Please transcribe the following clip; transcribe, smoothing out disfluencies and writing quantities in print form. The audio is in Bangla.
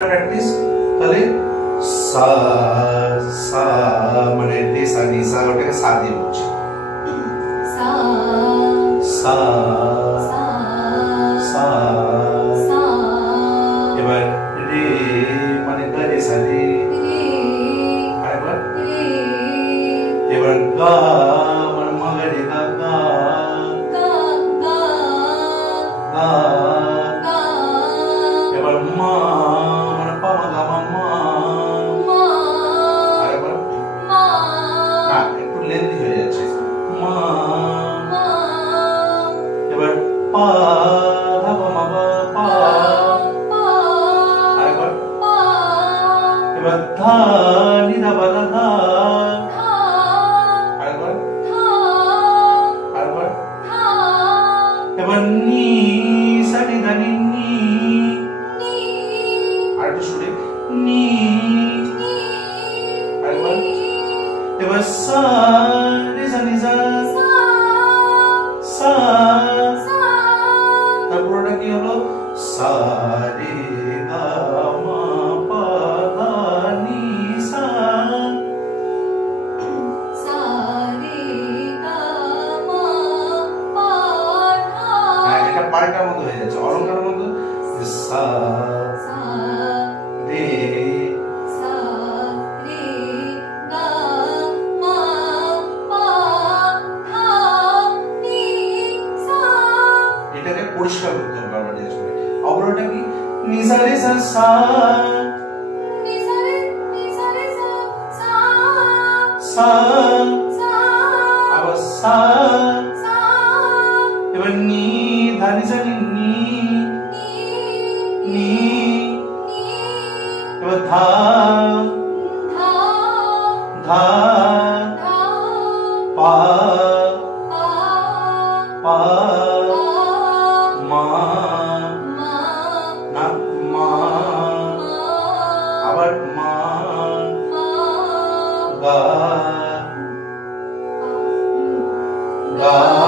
প্র্যাকটিস তাহলে সা সা মানে রে সা নি সা ওটাকে সা দিয়ে বলছি সা সা সা সা সা এবার রে মানে গা রে সা রে রে আরেকবার রে এবার গা মানে মা গা রে গা গা গা গা গা গা এবার মা মানে পা মা গা মা মা মা আরেকবার মা না একটু লেন্থি হয়ে যাচ্ছে মা মা এবার পা ধা পা মা পা পা পা আরেকবার পা এবার ধা নি ধা পা ধা ধা ধা আরেকবার ধা আরেকবার ধা এবার নি সা নি ধা নি নি নি আরেকটু সুরে নি নি আরেকবার এবার সা রে সা নি সা সা সা সা তারপর ওটা কি হলো সা রে গা মা পা ধা নি সা সা রে গা মা পা ধা হ্যাঁ এটা পাল্টার মতো হয়ে যাচ্ছে অলংকারের মতো সা সা রে সা রে গা মা পা ধা নি সা এটাকে পরিষ্কার করতে হবে বারবার জিজ্ঞেস করে আবার ওটা কি নি সা রে সা সা নি সা রে সা সা সা সা আবার সা সা এবার নি ধা নি সা নি নি নি নি নি এবার ধা ধা ধা ধা পা পা পা পা মা মা না মা আবার মা গা গা